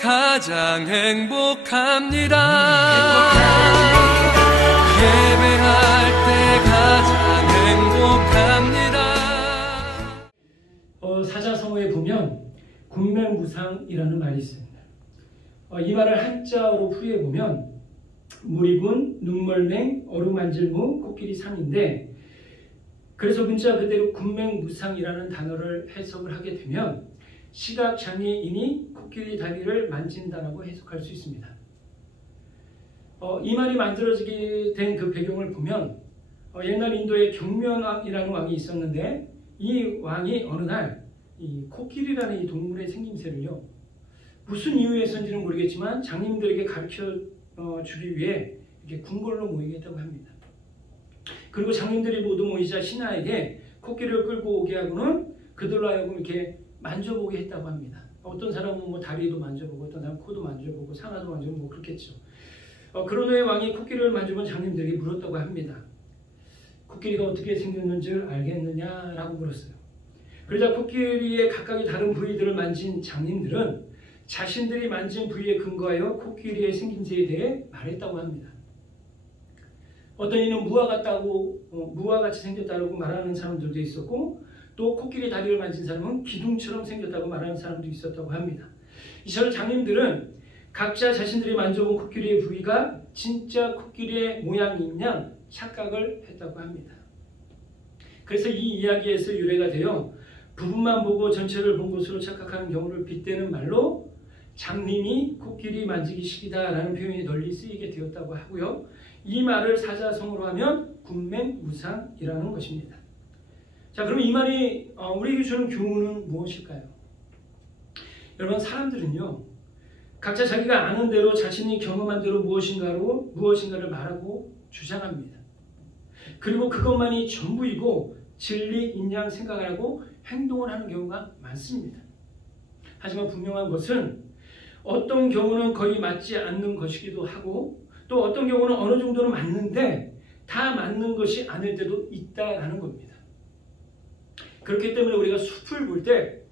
가장 행복합니다. 예배할 때 가장 행복합니다. 사자성어에 보면 군맹무상이라는 말이 있습니다. 이 말을 한자어로 풀이해 보면 무리군, 눈멀맹, 어루만질무, 코끼리 상인데, 그래서 문자 그대로 군맹무상이라는 단어를 해석을 하게 되면 시각장애인이 코끼리 다리를 만진다라고 해석할 수 있습니다. 이 말이 만들어지게 된 그 배경을 보면 옛날 인도에 경면왕이라는 왕이 있었는데, 이 왕이 어느 날 이 코끼리라는 이 동물의 생김새를요, 무슨 이유에서인지는 모르겠지만 장님들에게 가르쳐 주기 위해 이렇게 궁궐로 모이겠다고 합니다. 그리고 장님들이 모두 모이자 신하에게 코끼리를 끌고 오게 하고는 그들로 하여금 이렇게 만져보게 했다고 합니다. 어떤 사람은 뭐 다리도 만져보고, 어떤 사람은 코도 만져보고, 상아도 만져보고, 뭐 그렇겠죠. 그런 후에 왕이 코끼리를 만져본 장님들이 물었다고 합니다. 코끼리가 어떻게 생겼는지를 알겠느냐라고 물었어요. 그러자 코끼리의 각각의 다른 부위들을 만진 장님들은 자신들이 만진 부위에 근거하여 코끼리의 생김새에 대해 말했다고 합니다. 어떤 이는 무와 같이 생겼다고 말하는 사람들도 있었고, 또 코끼리 다리를 만진 사람은 기둥처럼 생겼다고 말하는 사람도 있었다고 합니다. 이처럼 장님들은 각자 자신들이 만져본 코끼리의 부위가 진짜 코끼리의 모양인 양 착각을 했다고 합니다. 그래서 이 이야기에서 유래가 되어 부분만 보고 전체를 본 것으로 착각하는 경우를 빗대는 말로 장님이 코끼리 만지기 식이다라는 표현이 널리 쓰이게 되었다고 하고요. 이 말을 사자성어로 하면 군맹무상이라는 것입니다. 자, 그럼 이 말이 우리에게 주는 교훈은 무엇일까요? 여러분, 사람들은요, 각자 자기가 아는 대로 자신이 경험한 대로 무엇인가를 말하고 주장합니다. 그리고 그것만이 전부이고 진리인 양 생각을 하고 행동을 하는 경우가 많습니다. 하지만 분명한 것은 어떤 경우는 거의 맞지 않는 것이기도 하고, 또 어떤 경우는 어느 정도는 맞는데 다 맞는 것이 아닐 때도 있다라는 겁니다. 그렇기 때문에 우리가 숲을 볼 때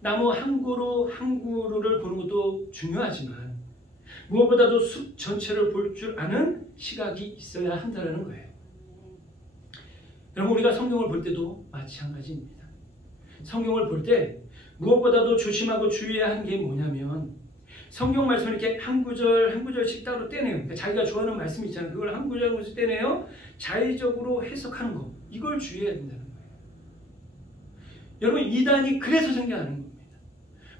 나무 한 그루 한 그루를 보는 것도 중요하지만 무엇보다도 숲 전체를 볼 줄 아는 시각이 있어야 한다는 거예요. 여러분, 우리가 성경을 볼 때도 마찬가지입니다. 성경을 볼 때 무엇보다도 조심하고 주의해야 하는 게 뭐냐면, 성경 말씀을 이렇게 한 구절 한 구절씩 따로 떼내요. 그러니까 자기가 좋아하는 말씀이 있잖아요. 그걸 한 구절 한 구절 떼내요. 자의적으로 해석하는 거, 이걸 주의해야 된다는 거예요. 여러분, 이단이 그래서 생겨나는 겁니다.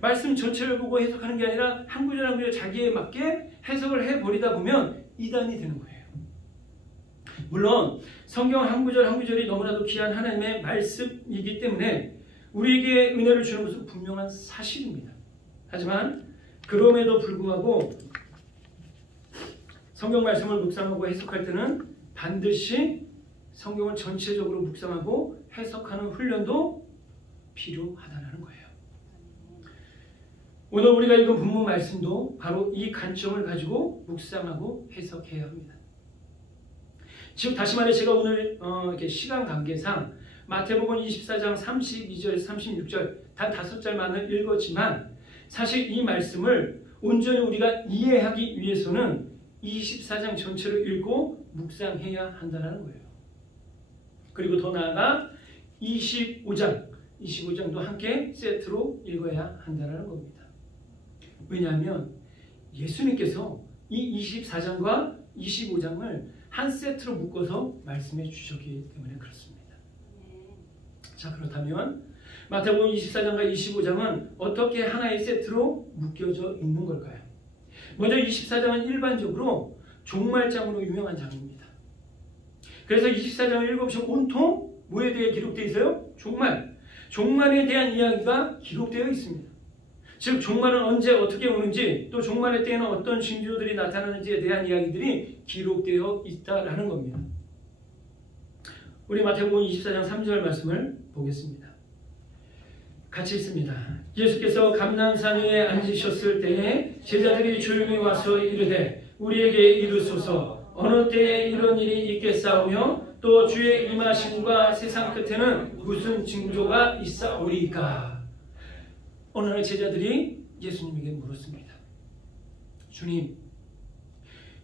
말씀 전체를 보고 해석하는 게 아니라 한 구절 한 구절 자기에 맞게 해석을 해버리다 보면 이단이 되는 거예요. 물론 성경 한 구절 한 구절이 너무나도 귀한 하나님의 말씀이기 때문에 우리에게 은혜를 주는 것은 분명한 사실입니다. 하지만 그럼에도 불구하고 성경 말씀을 묵상하고 해석할 때는 반드시 성경을 전체적으로 묵상하고 해석하는 훈련도 필요하다는 거예요. 오늘 우리가 읽은 본문 말씀도 바로 이 관점을 가지고 묵상하고 해석해야 합니다. 즉 다시 말해, 제가 오늘 이렇게 시간 관계상 마태복음 24장 32절에서 36절 단 5절만을 읽었지만, 사실 이 말씀을 온전히 우리가 이해하기 위해서는 24장 전체를 읽고 묵상해야 한다는 거예요. 그리고 더 나아가 25장도 함께 세트로 읽어야 한다는 겁니다. 왜냐하면 예수님께서 이 24장과 25장을 한 세트로 묶어서 말씀해 주셨기 때문에 그렇습니다. 자, 그렇다면 마태복음 24장과 25장은 어떻게 하나의 세트로 묶여져 있는 걸까요? 먼저 24장은 일반적으로 종말장으로 유명한 장입니다. 그래서 24장을 읽어보시면 온통 뭐에 대해 기록되어 있어요? 종말에 대한 이야기가 기록되어 있습니다. 즉 종말은 언제 어떻게 오는지, 또 종말의 때에는 어떤 징조들이 나타나는지에 대한 이야기들이 기록되어 있다라는 겁니다. 우리 마태복음 24장 3절 말씀을 보겠습니다. 같이 읽습니다. 예수께서 감람산 위에 앉으셨을 때에 제자들이 조용히 와서 이르되 우리에게 이르소서 어느 때에 이런 일이 있겠사오며 또 주의 임하심과 세상 끝에는 무슨 징조가 있사오리까? 어느 날 제자들이 예수님에게 물었습니다.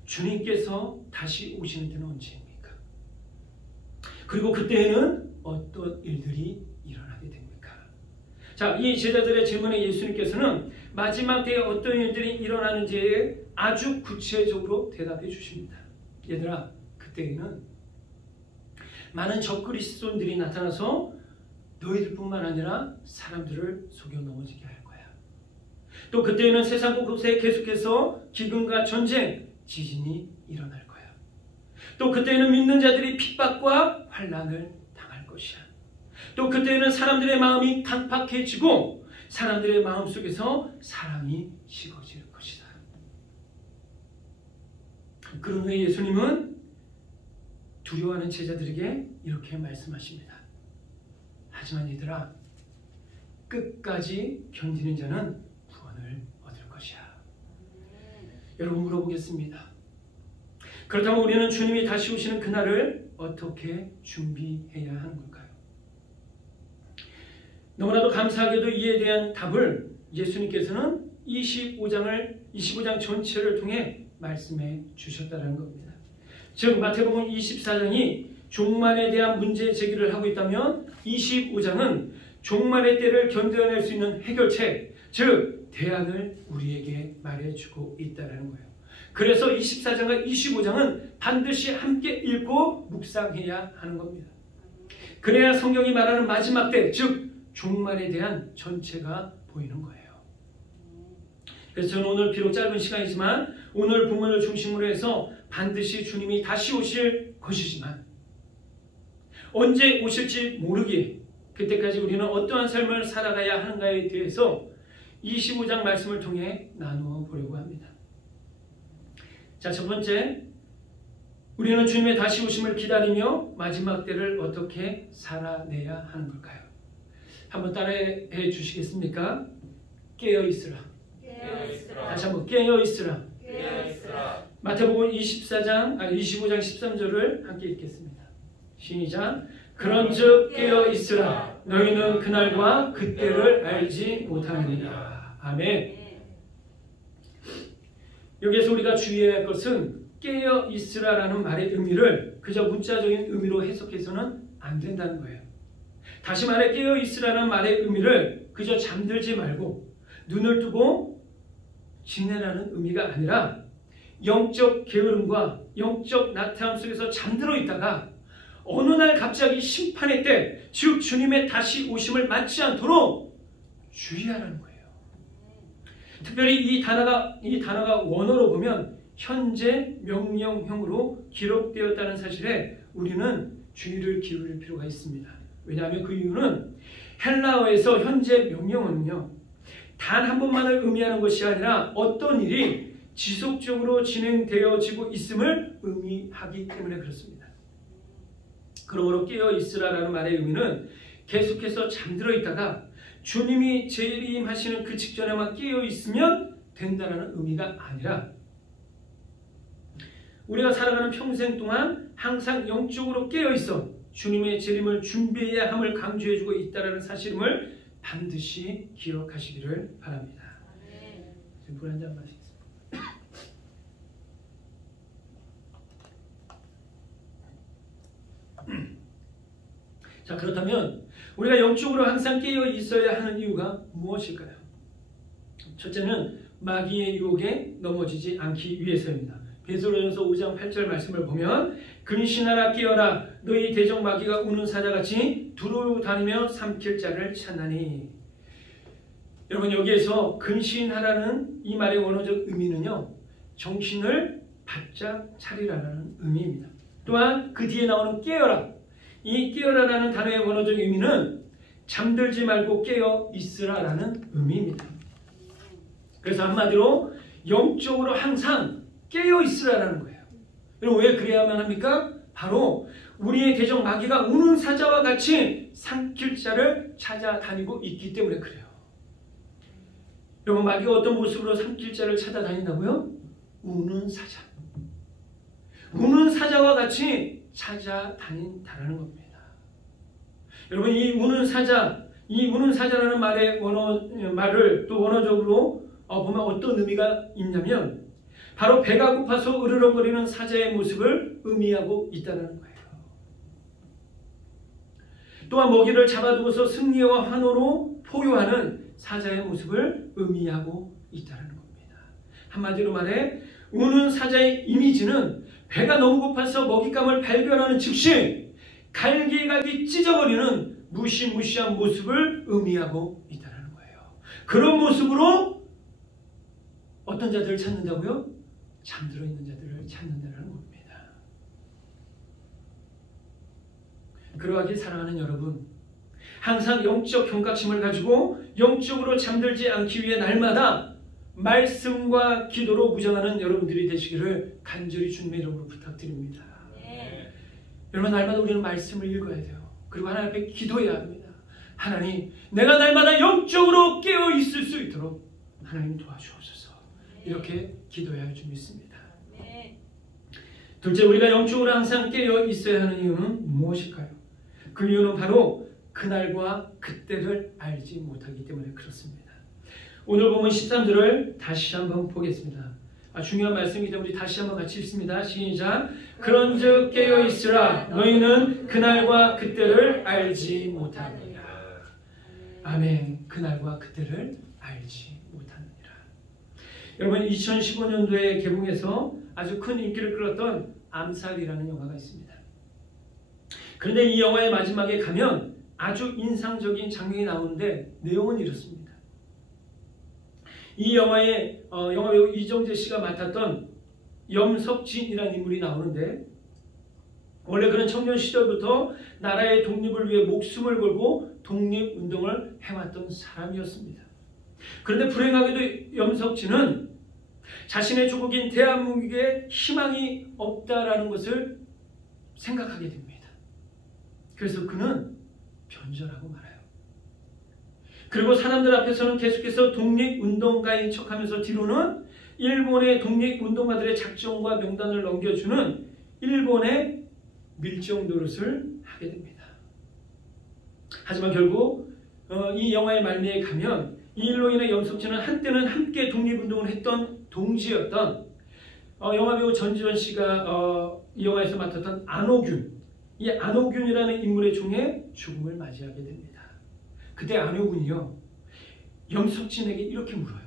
주님께서 다시 오시는 때는 언제입니까? 그리고 그때에는 어떤 일들이 일어나게 됩니까? 자, 이 제자들의 질문에 예수님께서는 마지막 때에 어떤 일들이 일어나는지에 아주 구체적으로 대답해 주십니다. 얘들아, 그때에는 많은 적그리스도인들이 나타나서 너희들뿐만 아니라 사람들을 속여 넘어지게 할 거야. 또 그때에는 세상 곳곳에 계속해서 기근과 전쟁, 지진이 일어날 거야. 또 그때에는 믿는 자들이 핍박과 환난을 당할 것이야. 또 그때에는 사람들의 마음이 강팍해지고 사람들의 마음속에서 사랑이 식어질 것이다. 그런 후에 예수님은 두려워하는 제자들에게 이렇게 말씀하십니다. 하지만 얘들아, 끝까지 견디는 자는 구원을 얻을 것이야. 여러분, 물어보겠습니다. 그렇다면 우리는 주님이 다시 오시는 그날을 어떻게 준비해야 하는 걸까요? 너무나도 감사하게도 이에 대한 답을 예수님께서는 25장 전체를 통해 말씀해 주셨다는 겁니다. 즉 마태복음 24장이 종말에 대한 문제 제기를 하고 있다면 25장은 종말의 때를 견뎌낼 수 있는 해결책, 즉 대안을 우리에게 말해주고 있다는 거예요. 그래서 24장과 25장은 반드시 함께 읽고 묵상해야 하는 겁니다. 그래야 성경이 말하는 마지막 때, 즉 종말에 대한 전체가 보이는 거예요. 그래서 저는 오늘 비록 짧은 시간이지만 오늘 본문을 중심으로 해서 반드시 주님이 다시 오실 것이지만 언제 오실지 모르기에 그때까지 우리는 어떠한 삶을 살아가야 하는가에 대해서 25장 말씀을 통해 나누어 보려고 합니다. 자, 첫 번째, 우리는 주님의 다시 오심을 기다리며 마지막 때를 어떻게 살아내야 하는 걸까요? 한번 따라해 주시겠습니까? 깨어있으라. 다시 한번 깨어있으라. 마태복음 25장 13절을 함께 읽겠습니다. 시작. 그런즉 깨어있으라. 너희는 그날과 그때를 알지 못하느니라. 아멘. 여기에서 우리가 주의해야 할 것은 깨어있으라라는 말의 의미를 그저 문자적인 의미로 해석해서는 안 된다는 거예요. 다시 말해 깨어있으라는 말의 의미를 그저 잠들지 말고 눈을 뜨고 지내라는 의미가 아니라 영적 게으름과 영적 나태함 속에서 잠들어 있다가 어느 날 갑자기 심판의 때, 즉 주님의 다시 오심을 맞지 않도록 주의하라는 거예요. 특별히 이 단어가 원어로 보면 현재 명령형으로 기록되었다는 사실에 우리는 주의를 기울일 필요가 있습니다. 왜냐하면 그 이유는 헬라어에서 현재 명령어는요, 단 한 번만을 의미하는 것이 아니라 어떤 일이 지속적으로 진행되어지고 있음을 의미하기 때문에 그렇습니다. 그러므로 깨어있으라라는 말의 의미는 계속해서 잠들어 있다가 주님이 재림하시는 그 직전에만 깨어있으면 된다는 의미가 아니라 우리가 살아가는 평생 동안 항상 영적으로 깨어있어 주님의 재림을 준비해야 함을 강조해주고 있다는 사실임을 반드시 기억하시기를 바랍니다. 물 한 잔 마시겠습니다. 자, 그렇다면 우리가 영적으로 항상 깨어 있어야 하는 이유가 무엇일까요? 첫째는 마귀의 유혹에 넘어지지 않기 위해서입니다. 베드로전서 5장 8절 말씀을 보면 근신하라 깨어라 너희 대적 마귀가 우는 사자같이 두루 다니며 삼킬 자를 찾나니. 여러분, 여기에서 근신하라는 이 말의 원어적 의미는요, 정신을 바짝 차리라는 의미입니다. 또한 그 뒤에 나오는 깨어라, 이 깨어라라는 단어의 원어적 의미는 잠들지 말고 깨어 있으라라는 의미입니다. 그래서 한마디로 영적으로 항상 깨어 있으라라는 거예요. 여러분, 왜 그래야만 합니까? 바로 우리의 대적 마귀가 우는 사자와 같이 삼킬 자를 찾아다니고 있기 때문에 그래요. 여러분, 마귀가 어떤 모습으로 삼킬 자를 찾아다닌다고요? 우는 사자. 우는 사자와 같이 찾아다닌다라는 겁니다. 여러분, 이 우는 사자라는 말의 말을 또 원어적으로 보면 어떤 의미가 있냐면 바로 배가 고파서 으르렁거리는 사자의 모습을 의미하고 있다는 거예요. 또한 먹이를 잡아두고서 승리와 환호로 포효하는 사자의 모습을 의미하고 있다는 겁니다. 한마디로 말해 우는 사자의 이미지는 배가 너무 고파서 먹잇감을 발견하는 즉시 갈기갈기 찢어버리는 무시무시한 모습을 의미하고 있다는 거예요. 그런 모습으로 어떤 자들을 찾는다고요? 잠들어 있는 자들을 찾는다는 겁니다. 그러하길 사랑하는 여러분, 항상 영적 경각심을 가지고 영적으로 잠들지 않기 위해 날마다 말씀과 기도로 무장하는 여러분들이 되시기를 간절히 주님의 이름으로 부탁드립니다. 네. 여러분, 날마다 우리는 말씀을 읽어야 돼요. 그리고 하나님 앞에 기도해야 합니다. 하나님, 내가 날마다 영적으로 깨어 있을 수 있도록 하나님 도와주옵소서. 이렇게 기도해야 할 줄 믿습니다. 네. 둘째, 우리가 영적으로 항상 깨어 있어야 하는 이유는 무엇일까요? 그 이유는 바로 그날과 그때를 알지 못하기 때문에 그렇습니다. 오늘 보면 13절을 다시 한번 보겠습니다. 중요한 말씀이기 때문에 우리 다시 한번 같이 읽습니다. 시작. 그런즉 깨어 있으라. 너희는 그날과 그때를 알지 못하느니라. 아멘. 그날과 그때를 알지 못하느니라. 여러분, 2015년도에 개봉해서 아주 큰 인기를 끌었던 암살이라는 영화가 있습니다. 그런데 이 영화의 마지막에 가면 아주 인상적인 장면이 나오는데 내용은 이렇습니다. 이 영화에 영화배우 이정재 씨가 맡았던 염석진이라는 인물이 나오는데, 원래 그는 청년 시절부터 나라의 독립을 위해 목숨을 걸고 독립운동을 해왔던 사람이었습니다. 그런데 불행하게도 염석진은 자신의 조국인 대한민국에 희망이 없다라는 것을 생각하게 됩니다. 그래서 그는 변절하고 말아요. 그리고 사람들 앞에서는 계속해서 독립운동가인 척하면서 뒤로는 일본의 독립운동가들의 작정과 명단을 넘겨주는 일본의 밀정 노릇을 하게 됩니다. 하지만 결국 이 영화의 말미에 가면 이 일로 인해 염석진은 한때는 함께 독립운동을 했던 동지였던 영화배우 전지현 씨가 이 영화에서 맡았던 안호균, 이 안호균이라는 인물의 종에 죽음을 맞이하게 됩니다. 그때 안호균이요, 염석진에게 이렇게 물어요.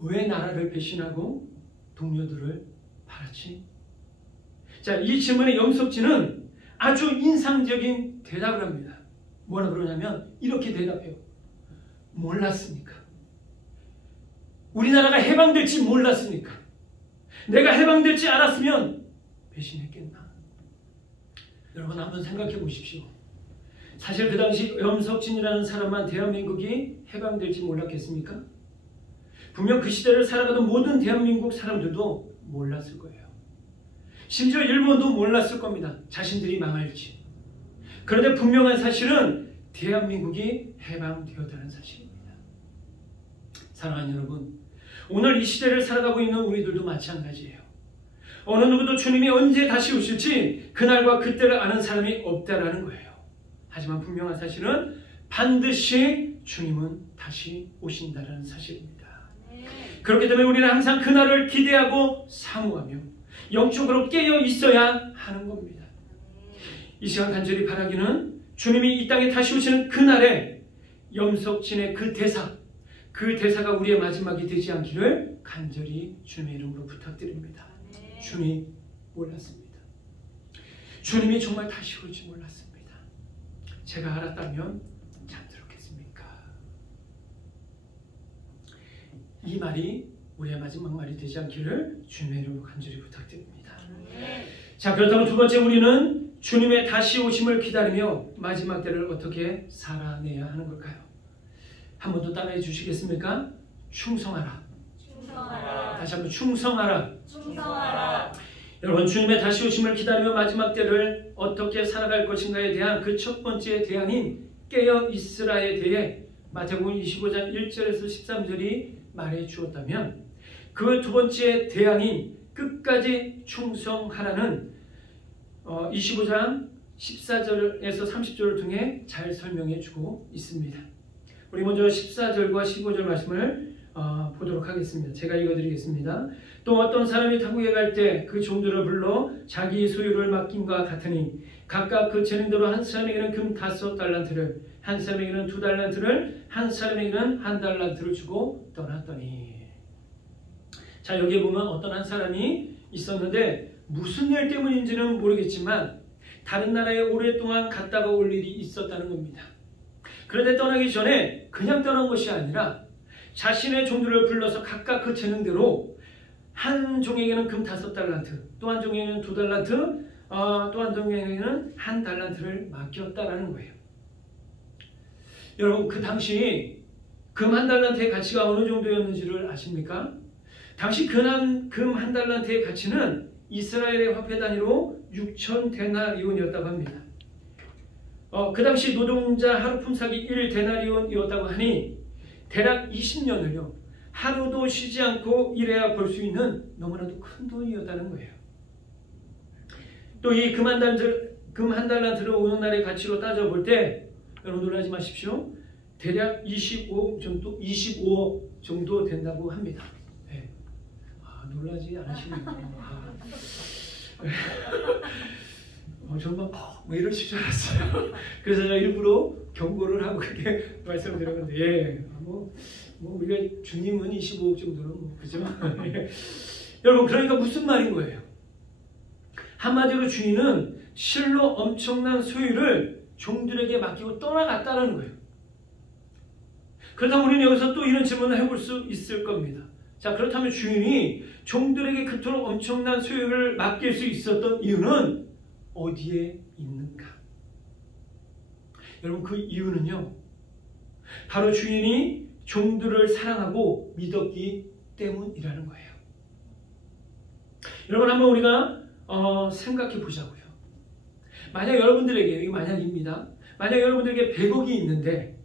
왜 나라를 배신하고 동료들을 팔았지? 자, 이 질문에 염석진은 아주 인상적인 대답을 합니다. 뭐라 그러냐면 이렇게 대답해요. 몰랐으니까. 우리나라가 해방될지 몰랐으니까. 내가 해방될지 알았으면 배신했겠나? 여러분, 한번 생각해 보십시오. 사실 그 당시 염석진이라는 사람만 대한민국이 해방될지 몰랐겠습니까? 분명 그 시대를 살아가던 모든 대한민국 사람들도 몰랐을 거예요. 심지어 일본도 몰랐을 겁니다. 자신들이 망할지. 그런데 분명한 사실은 대한민국이 해방되었다는 사실입니다. 사랑하는 여러분, 오늘 이 시대를 살아가고 있는 우리들도 마찬가지예요. 어느 누구도 주님이 언제 다시 오실지 그날과 그때를 아는 사람이 없다라는 거예요. 하지만 분명한 사실은 반드시 주님은 다시 오신다는 사실입니다. 그렇기 때문에 우리는 항상 그날을 기대하고 사모하며 영적으로 깨어 있어야 하는 겁니다. 이 시간 간절히 바라기는 주님이 이 땅에 다시 오시는 그날에 염석진의 그 대사가 우리의 마지막이 되지 않기를 간절히 주님의 이름으로 부탁드립니다. 주님 몰랐습니다. 주님이 정말 다시 올지 몰랐습니다. 제가 알았다면 잠들었겠습니까? 이 말이 우리의 마지막 말이 되지 않기를 주님의 이름으로 간절히 부탁드립니다. 자, 그렇다면 두 번째, 우리는 주님의 다시 오심을 기다리며 마지막 때를 어떻게 살아내야 하는 걸까요? 한 번 더 따라해 주시겠습니까? 충성하라. 충성하라. 다시 한번 충성하라. 충성하라. 여러분, 주님의 다시 오심을 기다리며 마지막 때를 어떻게 살아갈 것인가에 대한 그 첫 번째 대안인 깨어 있으라에 대해 마태복음 25장 1절에서 13절이 말해 주었다면, 그 두 번째 대안인 끝까지 충성하라는 25장 14절에서 30절을 통해 잘 설명해 주고 있습니다. 우리 먼저 14절과 15절 말씀을 보도록 하겠습니다. 제가 읽어드리겠습니다. 또 어떤 사람이 타국에 갈 때 그 종들을 불러 자기 소유를 맡김과 같으니 각각 그 재능대로 한 사람에게는 금 5달란트를, 한 사람에게는 2달란트를, 한 사람에게는 1달란트를 주고 떠났더니. 자, 여기에 보면 어떤 한 사람이 있었는데 무슨 일 때문인지는 모르겠지만 다른 나라에 오랫동안 갔다가 올 일이 있었다는 겁니다. 그런데 떠나기 전에 그냥 떠난 것이 아니라 자신의 종들을 불러서 각각 그 재능대로 한 종에게는 금 5달란트, 또 한 종에게는 2달란트, 또 한 종에게는 1달란트를 맡겼다라는 거예요. 여러분, 그 당시 금 1달란트의 가치가 어느 정도였는지를 아십니까? 당시 금 1달란트의 가치는 이스라엘의 화폐 단위로 6,000데나리온이었다고 합니다. 그 당시 노동자 하루 품삯이 1데나리온이었다고 하니 대략 20년을요 하루도 쉬지 않고 일해야 벌 수 있는 너무나도 큰 돈이었다는 거예요. 또 이 금 1달란트를 오늘날의 가치로 따져볼 때 여러분 놀라지 마십시오. 대략 25억 정도 된다고 합니다. 네. 놀라지 않으시네요. 정말 뭐 이러실 줄 알았어요. 그래서 제가 일부러 경고를 하고 그렇게 말씀드렸는데, 예, 뭐 우리가 주님은 25억 정도는 그죠? 여러분, 그러니까 무슨 말인 거예요? 한마디로 주인은 실로 엄청난 소유를 종들에게 맡기고 떠나갔다는 거예요. 그렇다면 우리는 여기서 또 이런 질문을 해볼 수 있을 겁니다. 자, 그렇다면 주인이 종들에게 그토록 엄청난 소유를 맡길 수 있었던 이유는 어디에 있는가? 여러분, 그 이유는요 바로 주인이 종들을 사랑하고 믿었기 때문이라는 거예요. 여러분, 한번 우리가 생각해 보자고요. 만약 여러분들에게, 이게 만약입니다, 만약 여러분들에게 100억이 있는데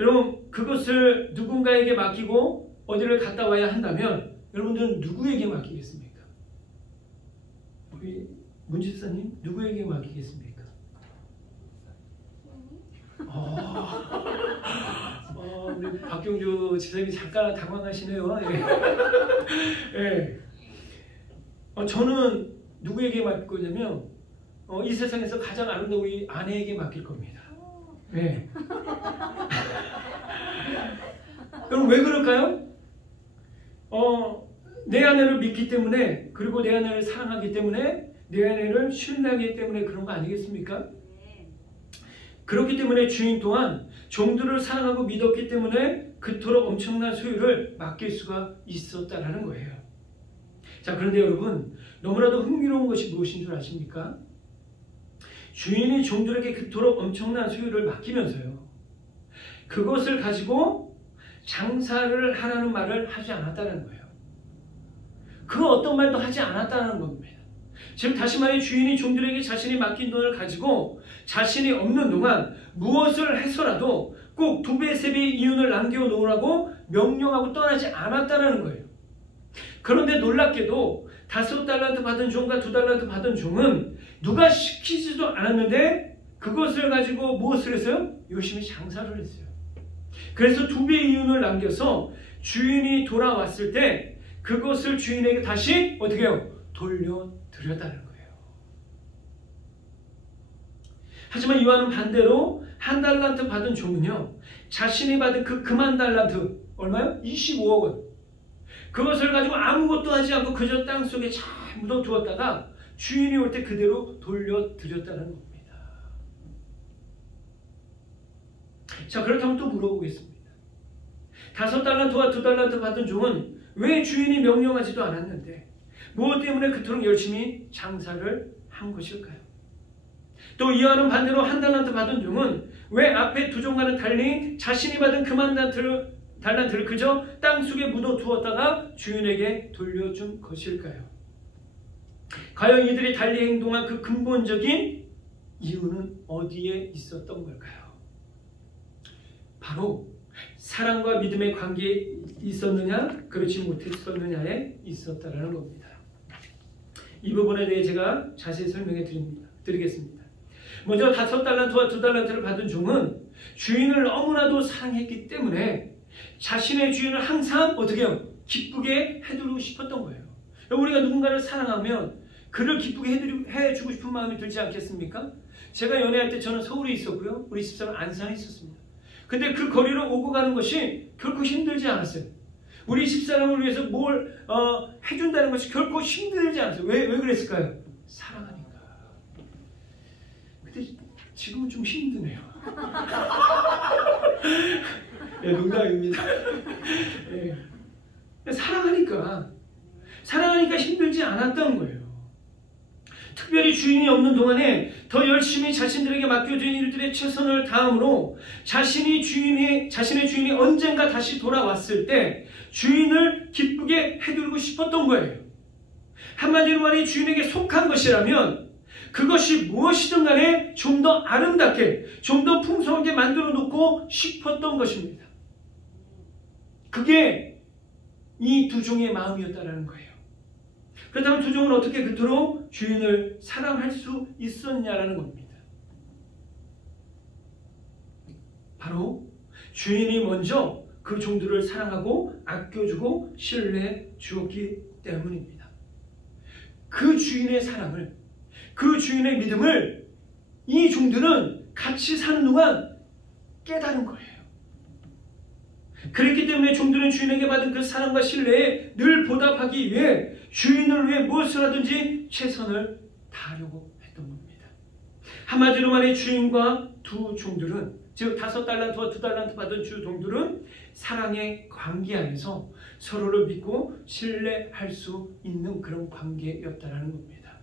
여러분 그것을 누군가에게 맡기고 어디를 갔다 와야 한다면 여러분들은 누구에게 맡기겠습니까? 우리 문집사님 누구에게 맡기겠습니까? 우리 박경주 집사님이 잠깐 당황하시네요. 예. 저는 누구에게 맡길 거냐면 이 세상에서 가장 아름다운 우리 아내에게 맡길 겁니다. 예. 그럼 왜 그럴까요? 내 아내를 믿기 때문에, 그리고 내 아내를 사랑하기 때문에, 내 아내를 신뢰하기 때문에 그런 거 아니겠습니까? 그렇기 때문에 주인 또한 종들을 사랑하고 믿었기 때문에 그토록 엄청난 소유를 맡길 수가 있었다라는 거예요. 자, 그런데 여러분, 너무나도 흥미로운 것이 무엇인 줄 아십니까? 주인이 종들에게 그토록 엄청난 소유를 맡기면서요 그것을 가지고 장사를 하라는 말을 하지 않았다는 거예요. 그 어떤 말도 하지 않았다는 겁니다. 즉 다시 말해 주인이 종들에게 자신이 맡긴 돈을 가지고 자신이 없는 동안 무엇을 해서라도 꼭 2배, 3배의 이윤을 남겨놓으라고 명령하고 떠나지 않았다는 거예요. 그런데 놀랍게도 5달란트 받은 종과 2달란트 받은 종은 누가 시키지도 않았는데 그것을 가지고 무엇을 했어요? 열심히 장사를 했어요. 그래서 2배의 이윤을 남겨서 주인이 돌아왔을 때 그것을 주인에게 다시 어떻게 해요? 돌려드렸다는 거예요. 하지만 이와는 반대로 1달란트 받은 종은요 자신이 받은 그 1달란트 얼마요? 25억 원. 그것을 가지고 아무것도 하지 않고 그저 땅속에 잘 묻어두었다가 주인이 올 때 그대로 돌려드렸다는 겁니다. 자, 그렇다면 또 물어보겠습니다. 5달란트와 2달란트 받은 종은 왜 주인이 명령하지도 않았는데 무엇 때문에 그토록 열심히 장사를 한 것일까요? 또 이와는 반대로 1달란트 받은 종은 왜 앞에 2종과는 달리 자신이 받은 1달란트를 그저 땅속에 묻어두었다가 주인에게 돌려준 것일까요? 과연 이들이 달리 행동한 그 근본적인 이유는 어디에 있었던 걸까요? 바로 사랑과 믿음의 관계에 있었느냐 그렇지 못했었느냐에 있었다라는 겁니다. 이 부분에 대해 제가 자세히 설명해 드리겠습니다. 먼저 5달란트와 2달란트를 받은 종은 주인을 너무나도 사랑했기 때문에 자신의 주인을 항상 어떻게 해요? 기쁘게 해드리고 싶었던 거예요. 우리가 누군가를 사랑하면 그를 기쁘게 해주고 싶은 마음이 들지 않겠습니까? 제가 연애할 때 저는 서울에 있었고요. 우리 집사람은 안산에 있었습니다. 근데 그 거리를 오고 가는 것이 결코 힘들지 않았어요. 우리 집사람을 위해서 뭘 해준다는 것이 결코 힘들지 않았어요. 왜 그랬을까요? 사랑하니까. 근데 지금은 좀 힘드네요. 네, 농담입니다. 네. 사랑하니까 힘들지 않았던 거예요. 특별히 주인이 없는 동안에 더 열심히 자신들에게 맡겨진 일들에 최선을 다함으로 자신의 주인이 언젠가 다시 돌아왔을 때 주인을 기쁘게 해드리고 싶었던 거예요. 한마디로 말해 주인에게 속한 것이라면 그것이 무엇이든 간에 좀 더 아름답게, 좀 더 풍성하게 만들어 놓고 싶었던 것입니다. 그게 이 두 종의 마음이었다는 거예요. 그렇다면 두 종은 어떻게 그토록 주인을 사랑할 수 있었냐라는 겁니다. 바로 주인이 먼저 그 종들을 사랑하고 아껴주고 신뢰해 주었기 때문입니다. 그 주인의 사랑을, 그 주인의 믿음을 이 종들은 같이 사는 동안 깨달은 거예요. 그렇기 때문에 종들은 주인에게 받은 그 사랑과 신뢰에 늘 보답하기 위해 주인을 위해 무엇을 하든지 최선을 다하려고 했던 겁니다. 한마디로 말해 주인과 두 종들은, 즉 5달란트와 2달란트 받은 주 종들은 사랑의 관계 안에서 서로를 믿고 신뢰할 수 있는 그런 관계였다는 겁니다.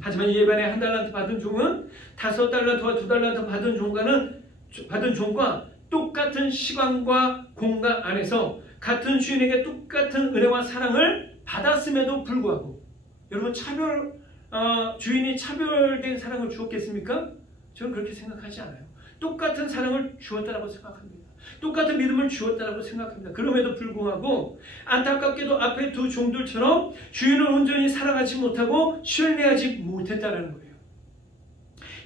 하지만 이에 반해 1달란트 받은 종은 5달란트와 2달란트 받은 종과 똑같은 시간과 공간 안에서 같은 주인에게 똑같은 은혜와 사랑을 받았음에도 불구하고, 여러분 주인이 차별된 사랑을 주었겠습니까? 저는 그렇게 생각하지 않아요. 똑같은 사랑을 주었다라고 생각합니다. 똑같은 믿음을 주었다라고 생각합니다. 그럼에도 불구하고 안타깝게도 앞에 두 종들처럼 주인을 온전히 사랑하지 못하고 신뢰하지 못했다는 거예요.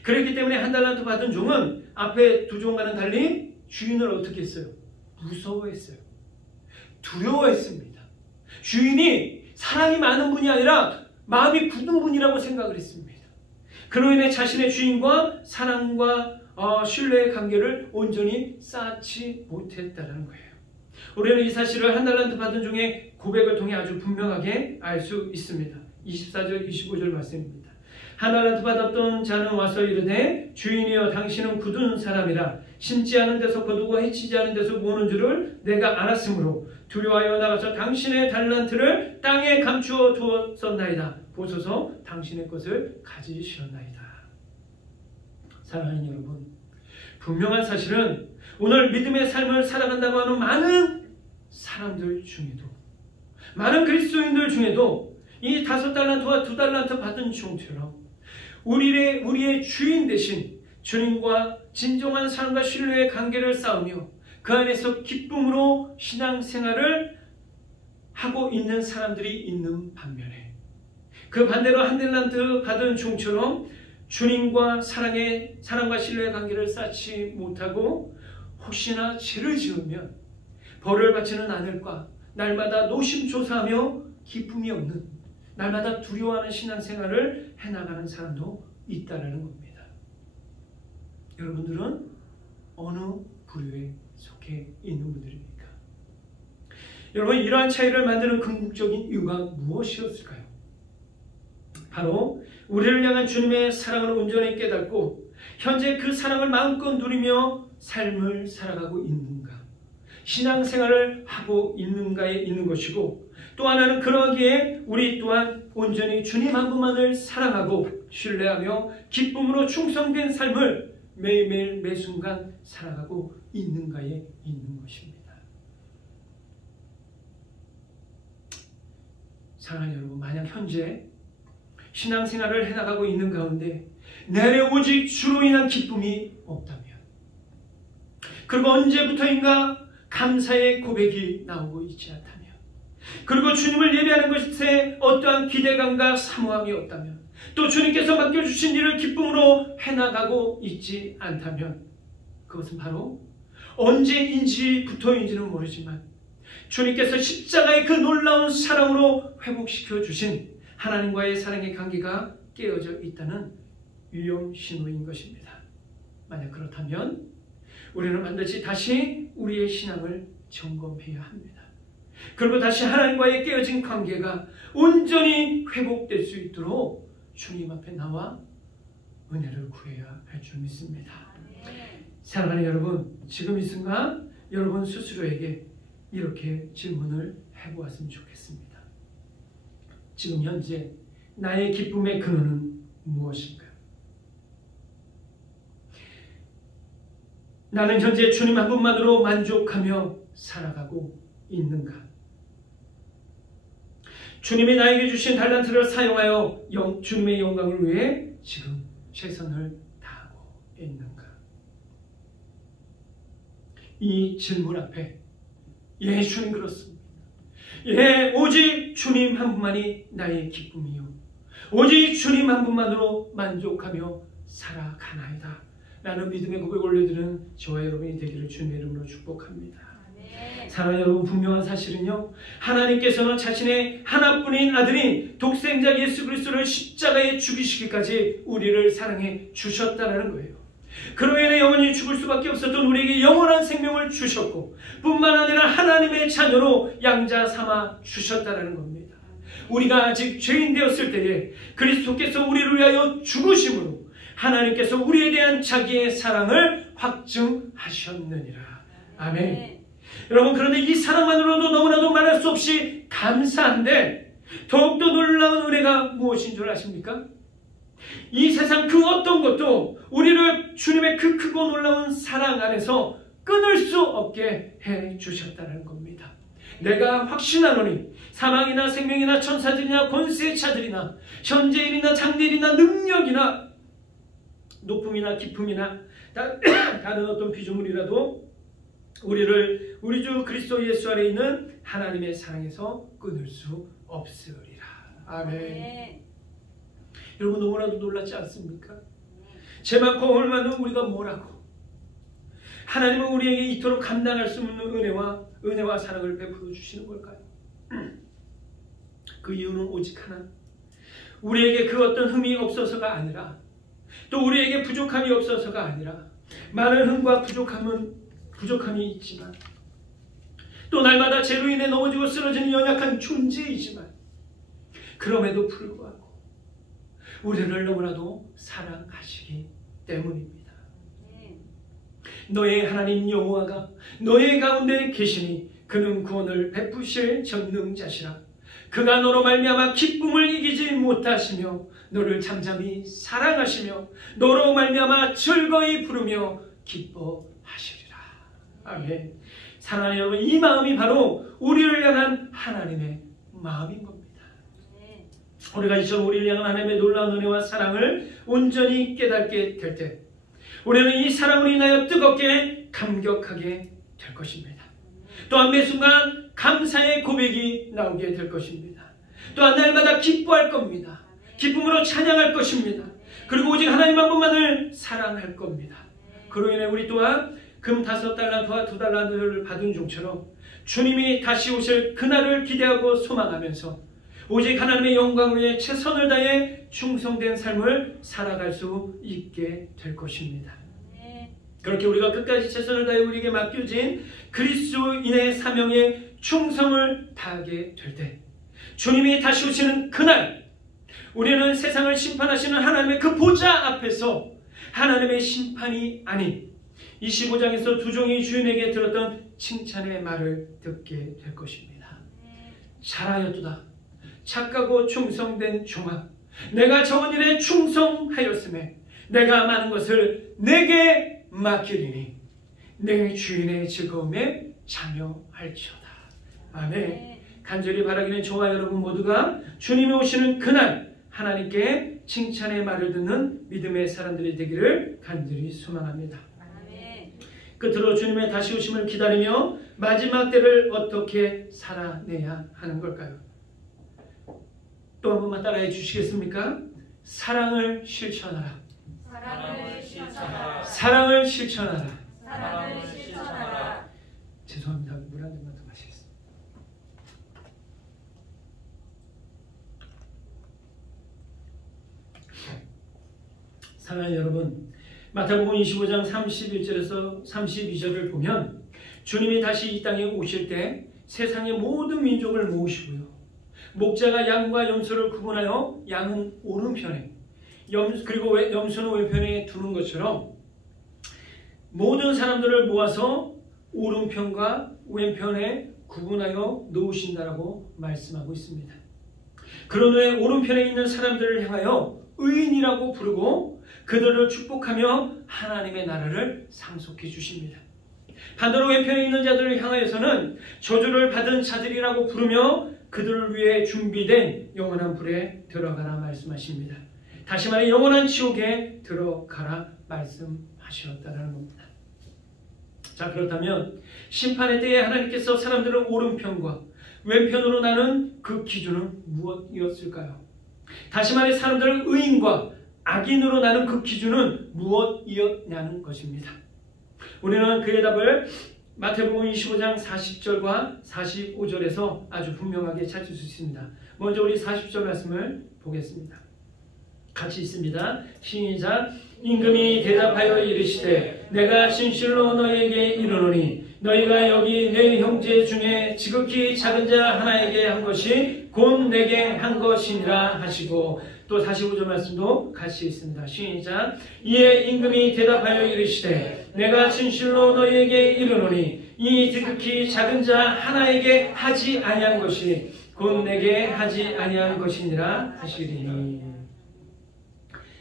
그렇기 때문에 1달란트 받은 종은 앞에 두 종과는 달리 주인을 어떻게 했어요? 무서워했어요. 두려워했습니다. 주인이 사랑이 많은 분이 아니라 마음이 굳은 분이라고 생각을 했습니다. 그로 인해 자신의 주인과 사랑과 신뢰의 관계를 온전히 쌓지 못했다는 거예요. 우리는 이 사실을 1달란트 받은 종의 고백을 통해 아주 분명하게 알 수 있습니다. 24절 25절 말씀입니다. 1달란트 받았던 자는 와서 이르되 주인이여 당신은 굳은 사람이라 심지 않은 데서 거두고 해치지 않은 데서 모으는 줄을 내가 알았으므로 두려워하여 나가서 당신의 달란트를 땅에 감추어 두었었나이다. 보소서 당신의 것을 가지시었나이다. 사랑하는 여러분, 분명한 사실은 오늘 믿음의 삶을 살아간다고 하는 많은 사람들 중에도, 많은 그리스도인들 중에도 이 5달란트와 2달란트 받은 종처럼 우리의 주인 대신 주님과 진정한 사랑과 신뢰의 관계를 쌓으며 그 안에서 기쁨으로 신앙생활을 하고 있는 사람들이 있는 반면에, 그 반대로 1달란트 받은 종처럼 주님과 사랑과 신뢰의 관계를 쌓지 못하고 혹시나 죄를 지으면 벌을 받지는 않을까, 날마다 노심초사하며 기쁨이 없는, 날마다 두려워하는 신앙생활을 해나가는 사람도 있다는 겁니다. 여러분들은 어느 부류에 속해 있는 분들입니까? 여러분, 이러한 차이를 만드는 궁극적인 이유가 무엇이었을까요? 바로 우리를 향한 주님의 사랑을 온전히 깨닫고 현재 그 사랑을 마음껏 누리며 삶을 살아가고 있는가, 신앙생활을 하고 있는가에 있는 것이고, 또 하나는 그러기에 우리 또한 온전히 주님 한 분만을 사랑하고 신뢰하며 기쁨으로 충성된 삶을 매일매일 매순간 살아가고 있는가에 있는 것입니다. 사랑하는 여러분, 만약 현재 신앙생활을 해나가고 있는 가운데 내 안에 오직 주로 인한 기쁨이 없다면, 그리고 언제부터인가 감사의 고백이 나오고 있지 않다면, 그리고 주님을 예배하는 것에 어떠한 기대감과 사모함이 없다면, 또 주님께서 맡겨주신 일을 기쁨으로 해나가고 있지 않다면, 그것은 바로 언제인지부터인지는 모르지만 주님께서 십자가의 그 놀라운 사랑으로 회복시켜 주신 하나님과의 사랑의 관계가 깨어져 있다는 위험 신호인 것입니다. 만약 그렇다면 우리는 반드시 다시 우리의 신앙을 점검해야 합니다. 그리고 다시 하나님과의 깨어진 관계가 온전히 회복될 수 있도록 주님 앞에 나와 은혜를 구해야 할 줄 믿습니다. 사랑하는 여러분, 지금 이 순간 여러분 스스로에게 이렇게 질문을 해보았으면 좋겠습니다. 지금 현재 나의 기쁨의 근원은 무엇인가요? 나는 현재 주님 한 분만으로 만족하며 살아가고 있는가? 주님이 나에게 주신 달란트를 사용하여 주님의 영광을 위해 지금 최선을 다하고 있는가? 이 질문 앞에 예, 주님 그렇습니다. 예, 오직 주님 한 분만이 나의 기쁨이요, 오직 주님 한 분만으로 만족하며 살아가나이다 라는 믿음의 고백 올려드리는 저와 여러분이 되기를 주님의 이름으로 축복합니다. 사랑하는 여러분, 분명한 사실은요, 하나님께서는 자신의 하나뿐인 아들인 독생자 예수 그리스도를 십자가에 죽이시기까지 우리를 사랑해 주셨다는 거예요. 그로 인해 영원히 죽을 수밖에 없었던 우리에게 영원한 생명을 주셨고, 뿐만 아니라 하나님의 자녀로 양자 삼아 주셨다는 겁니다. 우리가 아직 죄인 되었을 때에 그리스도께서 우리를 위하여 죽으심으로 하나님께서 우리에 대한 자기의 사랑을 확증하셨느니라. 아멘. 여러분, 그런데 이 사랑만으로도 너무나도 말할 수 없이 감사한데 더욱더 놀라운 은혜가 무엇인 줄 아십니까? 이 세상 그 어떤 것도 우리를 주님의 그 크고 놀라운 사랑 안에서 끊을 수 없게 해주셨다는 겁니다. 내가 확신하노니 사망이나 생명이나 천사들이나 권세의 차들이나 현재일이나 장래일이나 능력이나 높음이나 깊음이나 다른 어떤 피조물이라도 우리를 우리 주 그리스도 예수 안에 있는 하나님의 사랑에서 끊을 수 없으리라. 아멘. 여러분, 너무나도 놀랐지 않습니까? 죄 많고 허물 많은 우리가 뭐라고 하나님은 우리에게 이토록 감당할 수 없는 은혜와 사랑을 베풀어 주시는 걸까요? 그 이유는 오직 하나, 우리에게 그 어떤 흠이 없어서가 아니라, 또 우리에게 부족함이 없어서가 아니라, 많은 흠과 부족함이 있지만, 또 날마다 죄로 인해 넘어지고 쓰러지는 연약한 존재이지만, 그럼에도 불구하고 우리를 너무나도 사랑하시기 때문입니다. 너의 하나님 여호와가 너의 가운데 계시니 그는 구원을 베푸실 전능자시라. 그가 너로 말미암아 기쁨을 이기지 못하시며 너를 잠잠히 사랑하시며 너로 말미암아 즐거이 부르며 기뻐하시리라. 아멘. 사랑하는 여러분, 이 마음이 바로 우리를 향한 하나님의 마음인 겁니다. 우리가 이처럼 우리를 향한 하나님의 놀라운 은혜와 사랑을 온전히 깨닫게 될 때 우리는 이 사랑으로 인하여 뜨겁게 감격하게 될 것입니다. 또한 매 순간 감사의 고백이 나오게 될 것입니다. 또한 날마다 기뻐할 겁니다. 기쁨으로 찬양할 것입니다. 그리고 오직 하나님 한 분만을 사랑할 겁니다. 그로 인해 우리 또한 금 5달란트와 2달란트를 받은 종처럼 주님이 다시 오실 그날을 기대하고 소망하면서 오직 하나님의 영광을 위해 최선을 다해 충성된 삶을 살아갈 수 있게 될 것입니다. 그렇게 우리가 끝까지 최선을 다해 우리에게 맡겨진 그리스도인의 사명에 충성을 다하게 될 때 주님이 다시 오시는 그날 우리는 세상을 심판하시는 하나님의 그 보좌 앞에서 하나님의 심판이 아닌 25장에서 두 종이 주인에게 들었던 칭찬의 말을 듣게 될 것입니다. 잘하였도다 착하고 충성된 종아, 내가 정한 일에 충성하였음에 내가 많은 것을 내게 맡기리니 내 주인의 즐거움에 참여할지어다. 아멘. 간절히 바라기는 저와 여러분 모두가 주님이 오시는 그날 하나님께 칭찬의 말을 듣는 믿음의 사람들이 되기를 간절히 소망합니다. 아멘. 끝으로 주님의 다시 오심을 기다리며 마지막 때를 어떻게 살아내야 하는 걸까요? 또 한 번만 따라해 주시겠습니까? 사랑을 실천하라. 사랑을 실천하라. 사랑을 실천하라. 사랑을 실천하라. 죄송합니다. 물 한 잔만 더 마시겠습니다. 사랑하는 여러분, 마태복음 25장 31절에서 32절을 보면 주님이 다시 이 땅에 오실 때 세상의 모든 민족을 모으시고요. 목자가 양과 염소를 구분하여 양은 오른편에 그리고 염소는 왼편에 두는 것처럼 모든 사람들을 모아서 오른편과 왼편에 구분하여 놓으신다라고 말씀하고 있습니다. 그런 후에 오른편에 있는 사람들을 향하여 의인이라고 부르고 그들을 축복하며 하나님의 나라를 상속해 주십니다. 반대로 왼편에 있는 자들을 향하여서는 저주를 받은 자들이라고 부르며 그들을 위해 준비된 영원한 불에 들어가라 말씀하십니다. 다시 말해 영원한 지옥에 들어가라 말씀하셨다는 겁니다. 자, 그렇다면 심판의 때에 하나님께서 사람들을 오른편과 왼편으로 나눈 그 기준은 무엇이었을까요? 다시 말해 사람들을 의인과 악인으로 나눈 그 기준은 무엇이었냐는 것입니다. 우리는 그의 답을 마태복음 25장 40절과 45절에서 아주 분명하게 찾을 수 있습니다. 먼저 우리 40절 말씀을 보겠습니다. 같이 있습니다. 시작. 임금이 대답하여 이르시되 내가 진실로 너희에게 이르노니 너희가 여기 내 형제 중에 지극히 작은 자 하나에게 한 것이 곧 내게 한 것이니라 하시고, 또 45절 말씀도 같이 있습니다. 시작. 이에 임금이 대답하여 이르시되 내가 진실로 너희에게 이르노니 이 지극히 작은 자 하나에게 하지 아니한 것이 곧 내게 하지 아니한 것이니라 하시리니.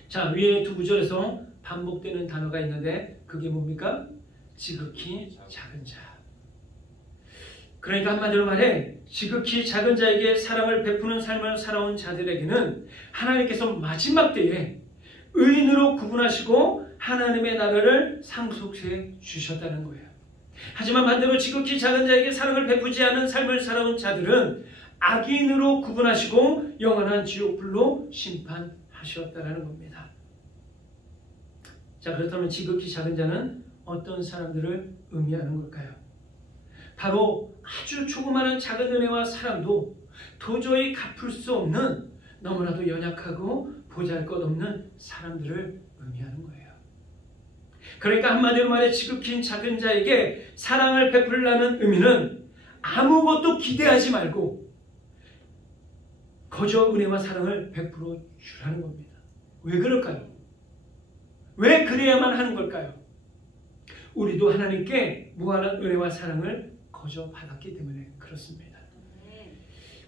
자, 위에 두 구절에서 반복되는 단어가 있는데 그게 뭡니까? 지극히 작은 자. 그러니까 한마디로 말해 지극히 작은 자에게 사랑을 베푸는 삶을 살아온 자들에게는 하나님께서 마지막 때에 의인으로 구분하시고 하나님의 나라를 상속해 주셨다는 거예요. 하지만 반대로 지극히 작은 자에게 사랑을 베푸지 않은 삶을 살아온 자들은 악인으로 구분하시고 영원한 지옥불로 심판하셨다는 겁니다. 자, 그렇다면 지극히 작은 자는 어떤 사람들을 의미하는 걸까요? 바로 아주 조그마한 작은 은혜와 사랑도 도저히 갚을 수 없는 너무나도 연약하고 보잘것없는 사람들을 의미하는 거예요. 그러니까 한마디로 말해 지극히 작은 자에게 사랑을 베풀라는 의미는 아무것도 기대하지 말고 거저 은혜와 사랑을 베풀어 주라는 겁니다. 왜 그럴까요? 왜 그래야만 하는 걸까요? 우리도 하나님께 무한한 은혜와 사랑을 거저 받았기 때문에 그렇습니다.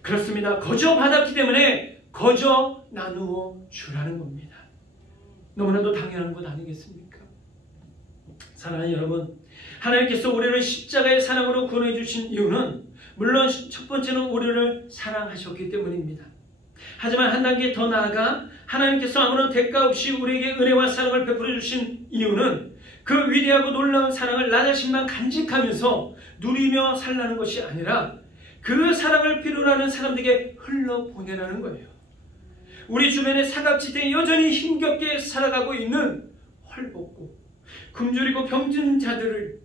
그렇습니다. 거저 받았기 때문에 거저 나누어 주라는 겁니다. 너무나도 당연한 것 아니겠습니까? 사랑하는 여러분, 하나님께서 우리를 십자가의 사랑으로 구원해 주신 이유는 물론 첫 번째는 우리를 사랑하셨기 때문입니다. 하지만 한 단계 더 나아가 하나님께서 아무런 대가 없이 우리에게 은혜와 사랑을 베풀어 주신 이유는 그 위대하고 놀라운 사랑을 나 자신만 간직하면서 누리며 살라는 것이 아니라 그 사랑을 필요로 하는 사람들에게 흘러보내라는 거예요. 우리 주변의 사각지대에 여전히 힘겹게 살아가고 있는 헐벗고 굶주리고 병든 자들을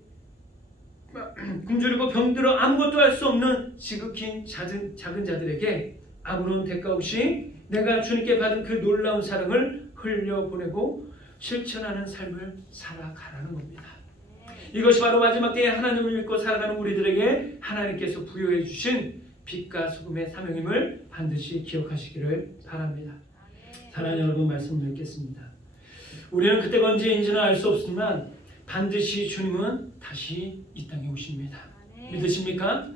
굶주리고 병들어 아무것도 할 수 없는 지극히 작은 자들에게 아무런 대가 없이 내가 주님께 받은 그 놀라운 사랑을 흘려보내고 실천하는 삶을 살아가라는 겁니다. 이것이 바로 마지막 때에 하나님을 믿고 살아가는 우리들에게 하나님께서 부여해 주신 빛과 소금의 사명임을 반드시 기억하시기를 바랍니다. 사랑하는 여러분, 말씀을 읽겠습니다. 우리는 그때가 언제인지는 알 수 없지만 반드시 주님은 다시 이 땅에 오십니다. 믿으십니까?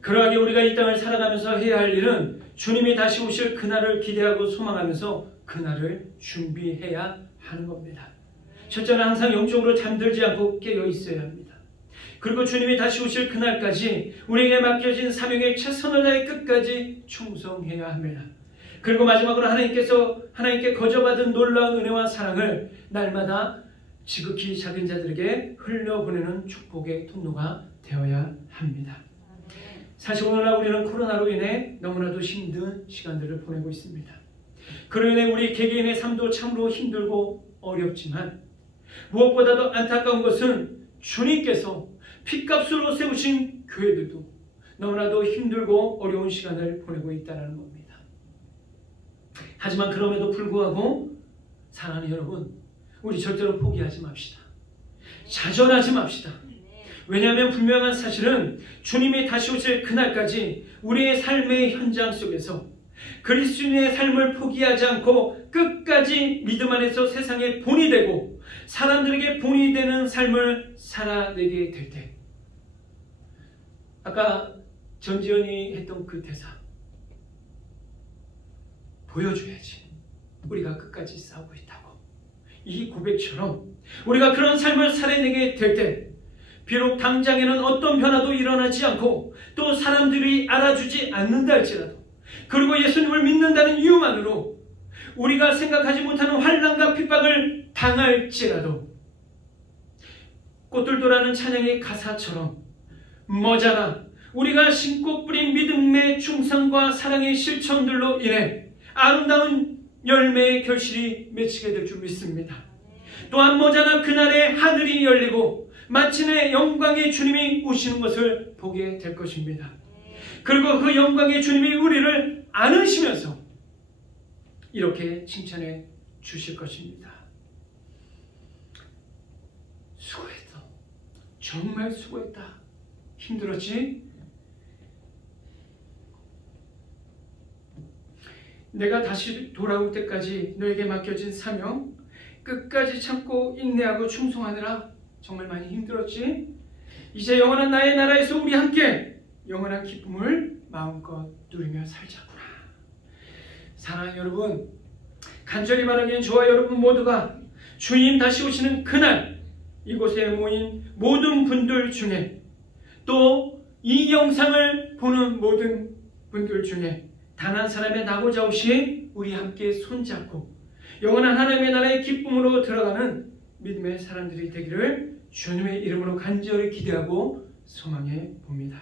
그러하게 우리가 이 땅을 살아가면서 해야 할 일은 주님이 다시 오실 그날을 기대하고 소망하면서 그날을 준비해야 하는 겁니다. 첫째는 항상 영적으로 잠들지 않고 깨어 있어야 합니다. 그리고 주님이 다시 오실 그날까지 우리에게 맡겨진 사명에 최선을 다해 끝까지 충성해야 합니다. 그리고 마지막으로 하나님께 거저받은 놀라운 은혜와 사랑을 날마다 지극히 작은 자들에게 흘려보내는 축복의 통로가 되어야 합니다. 사실 오늘날 우리는 코로나로 인해 너무나도 힘든 시간들을 보내고 있습니다. 그로 인해 우리 개개인의 삶도 참으로 힘들고 어렵지만 무엇보다도 안타까운 것은 주님께서 핏값으로 세우신 교회들도 너무나도 힘들고 어려운 시간을 보내고 있다는 겁니다. 하지만 그럼에도 불구하고 사랑하는 여러분, 우리 절대로 포기하지 맙시다. 좌절하지 맙시다. 왜냐하면 분명한 사실은 주님이 다시 오실 그날까지 우리의 삶의 현장 속에서 그리스도인의 삶을 포기하지 않고 끝까지 믿음 안에서 세상의 본이 되고 사람들에게 본이 되는 삶을 살아내게 될 때, 아까 전지현이 했던 그 대사, 보여줘야지 우리가 끝까지 싸우고 있다고. 이 고백처럼 우리가 그런 삶을 살아내게 될 때, 비록 당장에는 어떤 변화도 일어나지 않고 또 사람들이 알아주지 않는다 할지라도, 그리고 예수님을 믿는다는 이유만으로 우리가 생각하지 못하는 환난과 핍박을 당할지라도, 꽃들도라는 찬양의 가사처럼 머자나 우리가 심고 뿌린 믿음의 충성과 사랑의 실천들로 인해 아름다운 열매의 결실이 맺히게 될 줄 믿습니다. 또한 머자나 그날에 하늘이 열리고 마침내 영광의 주님이 오시는 것을 보게 될 것입니다. 그리고 그 영광의 주님이 우리를 안으시면서 이렇게 칭찬해 주실 것입니다. 수고했어. 정말 수고했다. 힘들었지? 내가 다시 돌아올 때까지 너에게 맡겨진 사명, 끝까지 참고 인내하고 충성하느라 정말 많이 힘들었지? 이제 영원한 나의 나라에서 우리 함께 영원한 기쁨을 마음껏 누리며 살자꾸나. 사랑하는 여러분, 간절히 바라기엔 저와 여러분 모두가 주님 다시 오시는 그날 이곳에 모인 모든 분들 중에, 또 이 영상을 보는 모든 분들 중에 단 한 사람의 나고자 오시 우리 함께 손잡고 영원한 하나님의 나라의 기쁨으로 들어가는 믿음의 사람들이 되기를 주님의 이름으로 간절히 기대하고 소망해 봅니다.